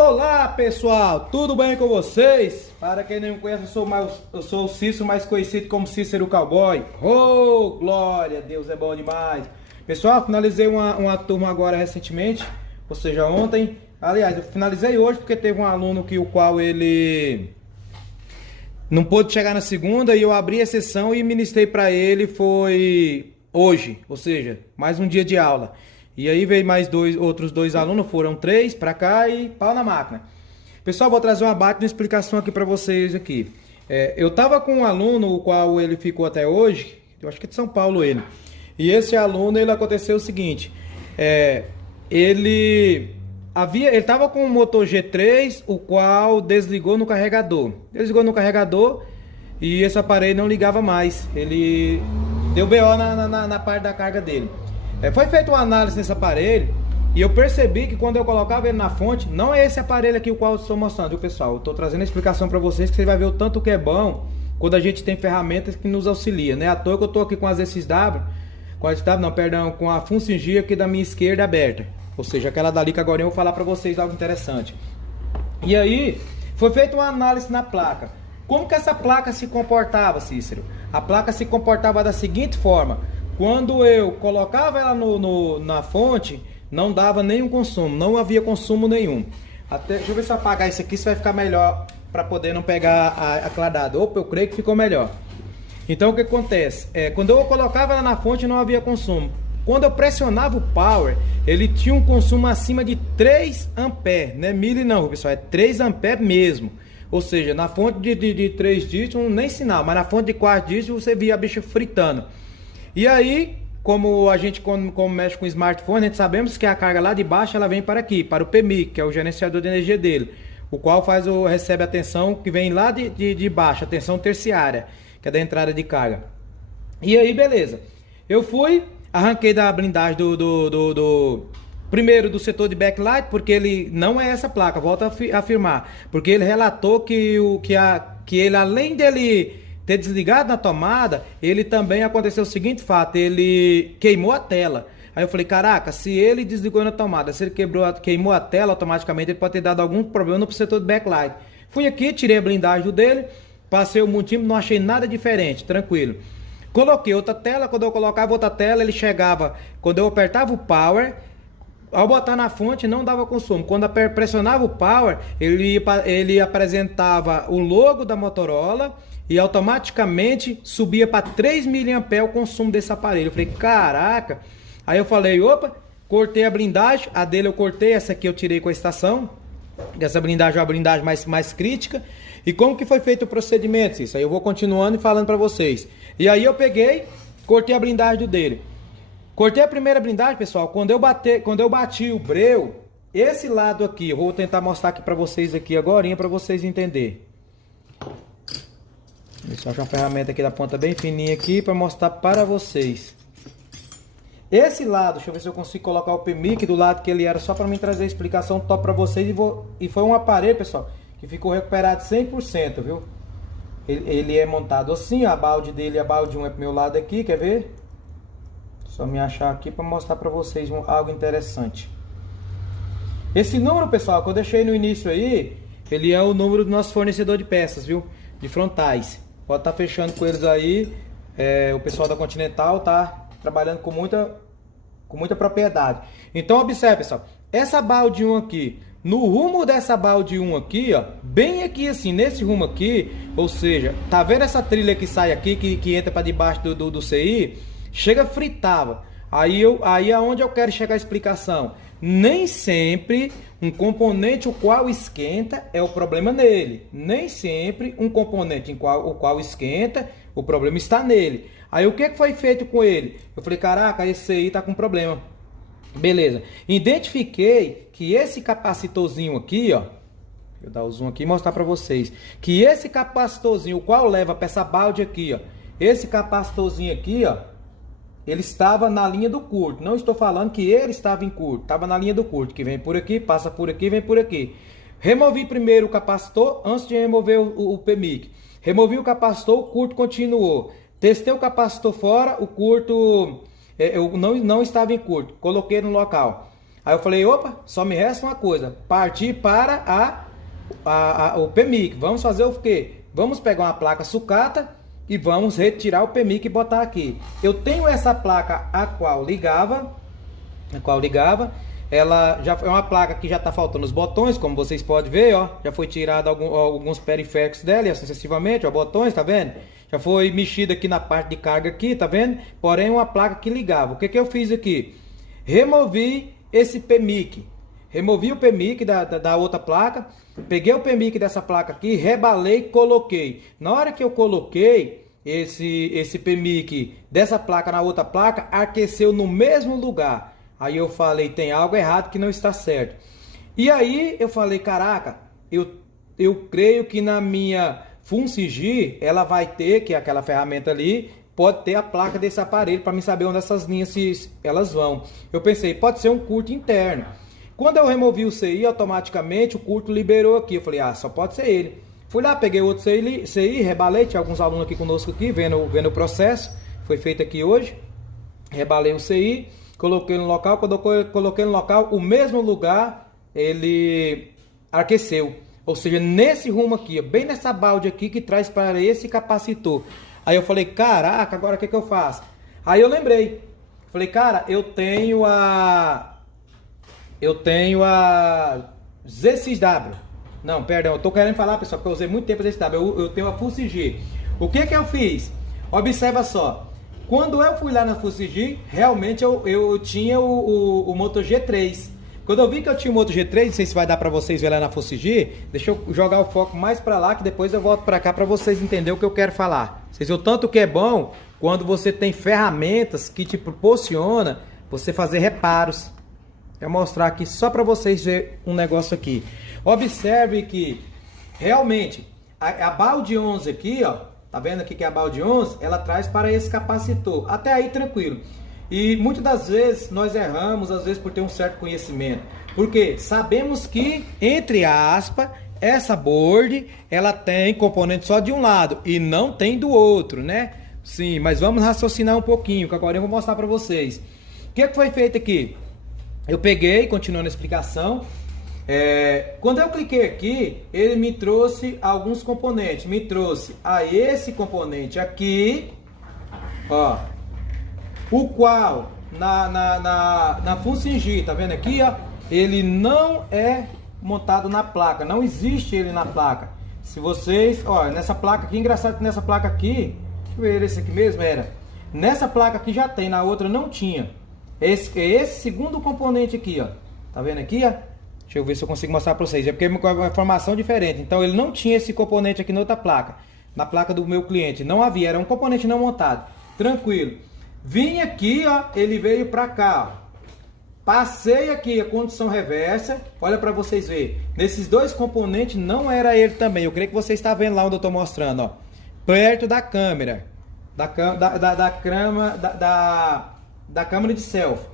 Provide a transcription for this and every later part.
Olá pessoal, tudo bem com vocês? Para quem não me conhece, eu sou o Cícero, mais conhecido como Cícero Cowboy. Oh, glória, Deus é bom demais. Pessoal, finalizei uma turma agora recentemente, ou seja, ontem. Aliás, eu finalizei hoje porque teve um aluno o qual ele não pôde chegar na segunda e eu abri a sessão e ministrei para ele, foi hoje, ou seja, mais um dia de aula. E aí veio mais outros dois alunos, foram 3 para cá e pau na máquina. Pessoal, vou trazer uma baita explicação aqui para vocês aqui. Eu tava com um aluno, o qual ele ficou até hoje, eu acho que é de São Paulo ele. E esse aluno, ele aconteceu o seguinte, ele tava com um motor G3, o qual desligou no carregador. Desligou no carregador e esse aparelho não ligava mais. Ele deu BO na parte da carga dele. Foi feita uma análise nesse aparelho e eu percebi que quando eu colocava ele na fonte, não é esse aparelho aqui o qual eu estou mostrando, viu, pessoal? Eu estou trazendo a explicação para vocês que você vai ver o tanto que é bom quando a gente tem ferramentas que nos auxiliam, né? À toa que eu estou aqui com as SW, com a funcingia aqui da minha esquerda aberta, ou seja, aquela dali que agora eu vou falar para vocês algo interessante. E aí, foi feita uma análise na placa. Como que essa placa se comportava, Cícero? A placa se comportava da seguinte forma: quando eu colocava ela na fonte, não dava nenhum consumo, não havia consumo nenhum. Deixa eu ver se eu apagar isso aqui, se vai ficar melhor para poder não pegar a claridade. Opa, eu creio que ficou melhor. Então o que acontece? Quando eu colocava ela na fonte, não havia consumo. Quando eu pressionava o power, ele tinha um consumo acima de 3 amperes, não é mili não, pessoal, é 3 amperes mesmo. Ou seja, na fonte de 3 dígitos, nem sinal, mas na fonte de 4 dígitos você via a bicha fritando. E aí, como a gente como mexe com smartphone, a gente sabemos que a carga lá de baixo ela vem para aqui, para o PMIC, que é o gerenciador de energia dele, o qual recebe a tensão que vem lá de baixo, a tensão terciária, que é da entrada de carga. E aí, beleza. Eu arranquei da blindagem primeiro do setor de backlight, porque ele não é essa placa, volto a afirmar, porque ele relatou que ele, além dele ter desligado na tomada, ele também aconteceu o seguinte fato: ele queimou a tela. Aí eu falei, caraca, se ele desligou na tomada, se ele queimou a tela, automaticamente ele pode ter dado algum problema no setor de backlight. Fui aqui, tirei a blindagem dele, passei o multímetro, não achei nada diferente, tranquilo. Coloquei outra tela, quando eu colocava outra tela, ele chegava, quando eu apertava o power, ao botar na fonte não dava consumo. Quando eu pressionava o power, ele apresentava o logo da Motorola e automaticamente subia para 3 mA o consumo desse aparelho. Eu falei, caraca. Aí eu falei, opa, cortei a blindagem. A dele eu cortei, essa aqui eu tirei com a estação. Essa blindagem é uma blindagem mais crítica. E como que foi feito o procedimento? Isso aí eu vou continuando e falando para vocês. E aí eu peguei, cortei a blindagem dele. Cortei a primeira blindagem, pessoal. Quando eu bati o breu, esse lado aqui, eu vou tentar mostrar aqui para vocês aqui agora, para vocês entenderem. Deixa eu achar uma ferramenta aqui da ponta bem fininha aqui para mostrar para vocês. Esse lado, deixa eu ver se eu consigo colocar o PMIC do lado que ele era, só para mim trazer a explicação top para vocês. E foi um aparelho, pessoal, que ficou recuperado 100%, viu? Ele é montado assim, a balde dele, a balde 1 é pro meu lado aqui, quer ver? Só me achar aqui para mostrar para vocês algo interessante. Esse número, pessoal, que eu deixei no início aí, ele é o número do nosso fornecedor de peças, viu? De frontais. Pode estar fechando com eles aí. O pessoal da Continental tá trabalhando com muita propriedade. Então observe, pessoal, essa balde 1 aqui, no rumo dessa balde 1 aqui, ó, bem aqui assim, nesse rumo aqui, ou seja, tá vendo essa trilha que sai aqui, que entra para debaixo do CI? Chega, fritava. Aí aonde eu quero chegar a explicação? Nem sempre um componente o qual esquenta é o problema nele. Nem sempre um componente o qual esquenta, o problema está nele. Aí o que foi feito com ele? Eu falei, caraca, esse aí tá com problema. Beleza. Identifiquei que esse capacitorzinho aqui, ó, vou dar o zoom aqui e mostrar para vocês, que esse capacitorzinho, o qual leva para essa balde aqui, ó, esse capacitorzinho aqui, ó, ele estava na linha do curto. Não estou falando que ele estava em curto, estava na linha do curto, que vem por aqui, passa por aqui, vem por aqui. Removi primeiro o capacitor antes de remover o PMIC. Removi o capacitor, o curto continuou. Testei o capacitor fora, o curto eu não estava em curto. Coloquei no local. Aí eu falei, opa, só me resta uma coisa, partir para o PMIC. Vamos fazer o quê? Vamos pegar uma placa sucata e vamos retirar o PMIC e botar aqui. Eu tenho essa placa a qual ligava, ela já é uma placa que já está faltando os botões, como vocês podem ver, ó, já foi tirado alguns periféricos dela e assim sucessivamente, ó, botões, tá vendo? Já foi mexido aqui na parte de carga aqui, tá vendo? Porém, uma placa que ligava. O que eu fiz aqui? Removi esse PMIC. Removi o PMIC da outra placa, peguei o PMIC dessa placa aqui, rebalei, coloquei. Na hora que eu coloquei esse PMIC dessa placa na outra placa, aqueceu no mesmo lugar. Aí eu falei, tem algo errado que não está certo. E aí eu falei, caraca, eu creio que na minha FunCG, ela vai ter, que é aquela ferramenta ali, pode ter a placa desse aparelho para mim saber onde essas linhas elas vão. Eu pensei, pode ser um curto interno. Quando eu removi o CI, automaticamente o curto liberou aqui. Eu falei, só pode ser ele. Fui lá, peguei outro CI, rebalei, tinha alguns alunos aqui conosco aqui, vendo o processo. Foi feito aqui hoje. Rebalei o CI, coloquei no local. Quando eu coloquei no local, o mesmo lugar, ele aqueceu. Ou seja, nesse rumo aqui, bem nessa balde aqui que traz para esse capacitor. Aí eu falei, caraca, agora o que eu faço? Aí eu lembrei. Falei, cara, eu tenho a ZXW. Não, perdão, eu tô querendo falar, pessoal, porque eu usei muito tempo a ZXW. Eu tenho a FunCG. O que eu fiz? Observa só. Quando eu fui lá na FunCG, realmente eu tinha o Moto G3. Quando eu vi que eu tinha o Moto G3, não sei se vai dar para vocês ver lá na FunCG, deixa eu jogar o foco mais para lá, que depois eu volto para cá para vocês entenderem o que eu quero falar. Vocês viram o tanto que é bom quando você tem ferramentas que te proporciona você fazer reparos. Vou mostrar aqui só para vocês verem um negócio aqui. Observe que realmente a balde 11 aqui, ó, tá vendo aqui que é a balde 11, ela traz para esse capacitor. Até aí tranquilo. E muitas das vezes nós erramos, às vezes por ter um certo conhecimento. Porque sabemos que, entre aspas, essa board, ela tem componente só de um lado e não tem do outro, né? Sim, mas vamos raciocinar um pouquinho, que agora eu vou mostrar para vocês. O que foi feito aqui? Eu peguei, continuando a explicação. Quando eu cliquei aqui, ele me trouxe alguns componentes. Me trouxe esse componente aqui, ó. O qual na FunCG, tá vendo aqui, ó, ele não é montado na placa, não existe ele na placa. Se vocês, ó, nessa placa aqui, engraçado que nessa placa aqui, deixa eu ver esse aqui mesmo, era. Nessa placa aqui já tem, na outra não tinha. Esse segundo componente aqui, ó, tá vendo aqui, ó? Deixa eu ver se eu consigo mostrar para vocês, é porque é uma informação diferente. Então ele não tinha esse componente aqui na outra placa, na placa do meu cliente, não havia, era um componente não montado. Tranquilo. Vim aqui, ó, ele veio para cá, ó. Passei aqui a condução reversa, olha para vocês verem. Nesses dois componentes não era ele também. Eu creio que vocês estão vendo lá onde eu estou mostrando, ó. Perto da câmera, da câmera de selfie.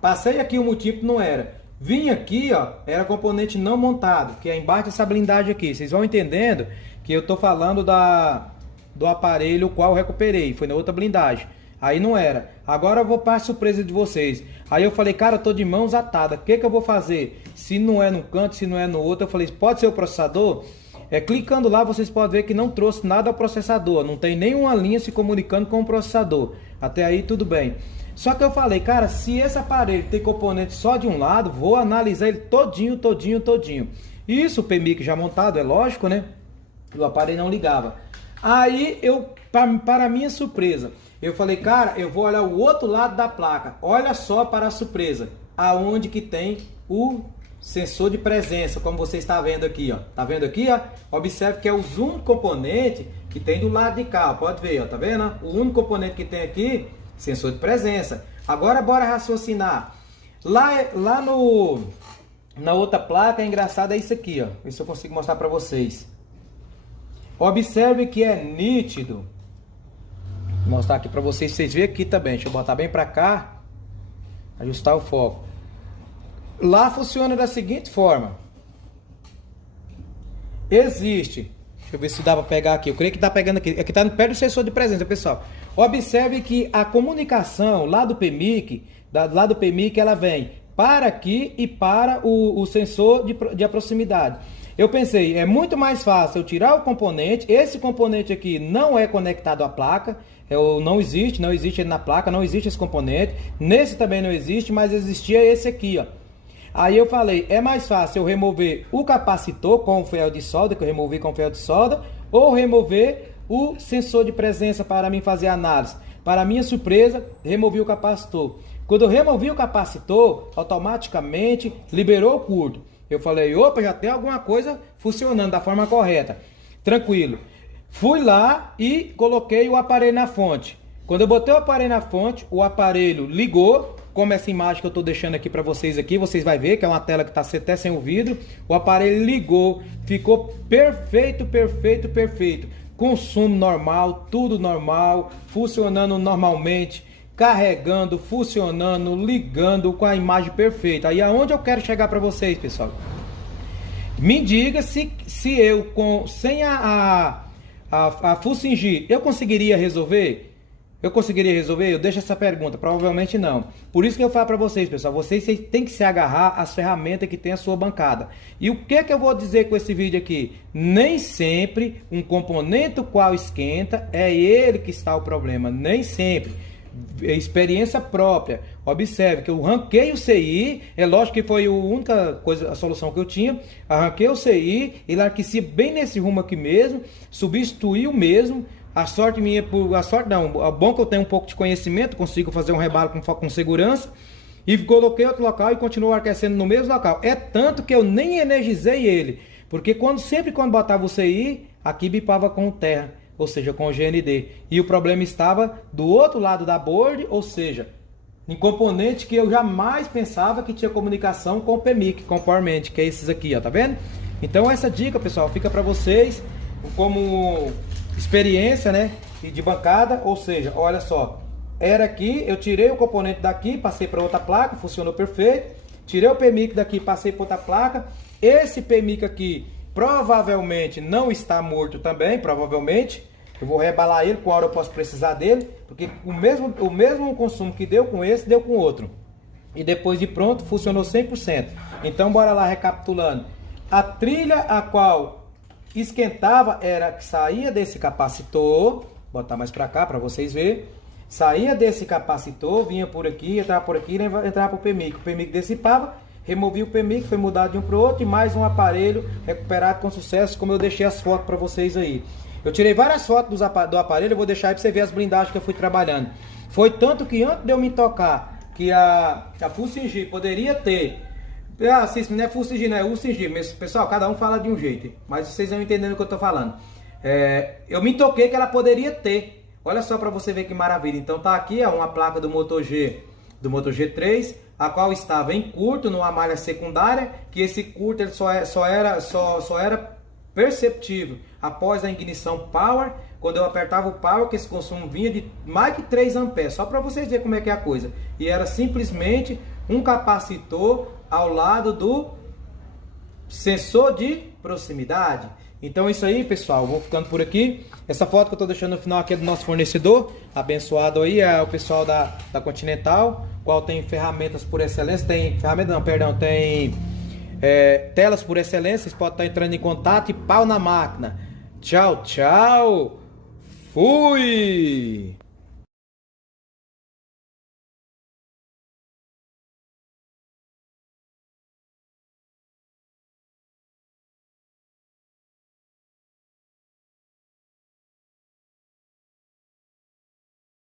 Passei aqui o múltiplo, não era. Vim aqui, ó, era componente não montado, que é embaixo dessa blindagem aqui. Vocês vão entendendo que eu estou falando do aparelho qual eu recuperei, foi na outra blindagem. Aí não era. Agora eu vou para a surpresa de vocês. Aí eu falei, cara, eu tô de mãos atadas. O que eu vou fazer? Se não é num canto, se não é no outro. Eu falei, pode ser o processador? Clicando lá, vocês podem ver que não trouxe nada ao processador. Não tem nenhuma linha se comunicando com o processador. Até aí tudo bem. Só que eu falei, cara, se esse aparelho tem componente só de um lado, vou analisar ele todinho. Isso, o PMIC já montado, é lógico, né? O aparelho não ligava. Aí eu, para minha surpresa, eu falei, cara, eu vou olhar o outro lado da placa. Olha só para a surpresa, aonde que tem o sensor de presença, como você está vendo aqui, ó. Tá vendo aqui, ó? Observe que é o único componente que tem do lado de cá, ó. Pode ver, ó, tá vendo? O único componente que tem aqui, sensor de presença. Agora bora raciocinar. Lá na outra placa, é engraçado, é isso aqui, ó. Ver se eu consigo mostrar para vocês. Observe que é nítido. Vou mostrar aqui para vocês verem aqui também. Deixa eu botar bem para cá. Ajustar o foco. Lá funciona da seguinte forma. Existe. Deixa eu ver se dá para pegar aqui. Eu creio que está pegando aqui. Aqui está perto do sensor de presença, pessoal. Observe que a comunicação lá do PMIC, ela vem para aqui e para o sensor de proximidade. Eu pensei, é muito mais fácil eu tirar o componente. Esse componente aqui não é conectado à placa, não existe ele na placa, não existe esse componente. Nesse também não existe, mas existia esse aqui, ó. Aí eu falei, é mais fácil eu remover o capacitor com o ferro de solda, que eu removi com o ferro de solda, ou remover o sensor de presença para mim fazer análise. Para minha surpresa, removi o capacitor. Quando eu removi o capacitor, automaticamente liberou o curto. Eu falei, opa, já tem alguma coisa funcionando da forma correta. Tranquilo. Fui lá e coloquei o aparelho na fonte. Quando eu botei o aparelho na fonte, o aparelho ligou. Como essa imagem que eu estou deixando aqui para vocês aqui, vocês vão ver que é uma tela que está até sem o vidro. O aparelho ligou, ficou perfeito, perfeito, perfeito. Consumo normal, tudo normal, funcionando normalmente, carregando, funcionando, ligando com a imagem perfeita. Aí aonde eu quero chegar para vocês, pessoal? Me diga se eu sem a Full Syngy eu conseguiria resolver? Eu conseguiria resolver? Eu deixo essa pergunta. Provavelmente não. Por isso que eu falo para vocês, pessoal. Vocês têm que se agarrar às ferramentas que tem a sua bancada. E o que eu vou dizer com esse vídeo aqui? Nem sempre um componente qual esquenta é ele que está o problema. Nem sempre. Experiência própria. Observe que eu ranquei o CI. É lógico que foi a única coisa, a solução que eu tinha. Arranquei o CI. Ele aquecia bem nesse rumo aqui mesmo. Substituiu mesmo. A sorte minha, a sorte não, é bom que eu tenho um pouco de conhecimento, consigo fazer um rebalo com segurança. E coloquei outro local e continuo aquecendo no mesmo local. É tanto que eu nem energizei ele. Porque sempre quando botava o CI, aqui bipava com terra, ou seja, com o GND. E o problema estava do outro lado da board, ou seja, em componente que eu jamais pensava que tinha comunicação com o PMIC, com o PowerMent, que é esses aqui, ó, tá vendo? Então essa dica, pessoal, fica para vocês como experiência, né, de bancada, ou seja, olha só, era aqui, eu tirei o componente daqui, passei para outra placa, funcionou perfeito, tirei o PMIC daqui, passei para outra placa, esse PMIC aqui provavelmente não está morto também, provavelmente, eu vou rebalar ele, com a hora eu posso precisar dele, porque o mesmo consumo que deu com esse, deu com outro, e depois de pronto, funcionou 100%, então bora lá recapitulando, a trilha a qual esquentava era que saía desse capacitor, vou botar mais para cá para vocês verem, saía desse capacitor, vinha por aqui, entrava e entrava para o PMIC. O PMIC dissipava, removia o PMIC, foi mudado de um para o outro e mais um aparelho recuperado com sucesso, como eu deixei as fotos para vocês aí. Eu tirei várias fotos do aparelho, eu vou deixar aí para você ver as blindagens que eu fui trabalhando. Foi tanto que antes de eu me tocar que a Full Syngy poderia ter. Ah, Cícero, não é Full Syngy, não é UCG. Mas, pessoal, cada um fala de um jeito. Mas vocês vão entendendo o que eu estou falando. Eu me toquei que ela poderia ter. Olha só para você ver que maravilha. Então tá aqui uma placa do Moto G3, a qual estava em curto, numa malha secundária, que esse curto ele só era perceptível após a ignição power. Quando eu apertava o power, que esse consumo vinha de mais de 3 amperes. Só para vocês verem como é que é a coisa. E era simplesmente um capacitor ao lado do sensor de proximidade. Então é isso aí, pessoal, vou ficando por aqui. Essa foto que eu estou deixando no final aqui é do nosso fornecedor abençoado aí, é o pessoal da Continental, qual tem ferramentas por excelência, tem telas por excelência. Vocês podem estar entrando em contato e pau na máquina. Tchau, tchau, fui!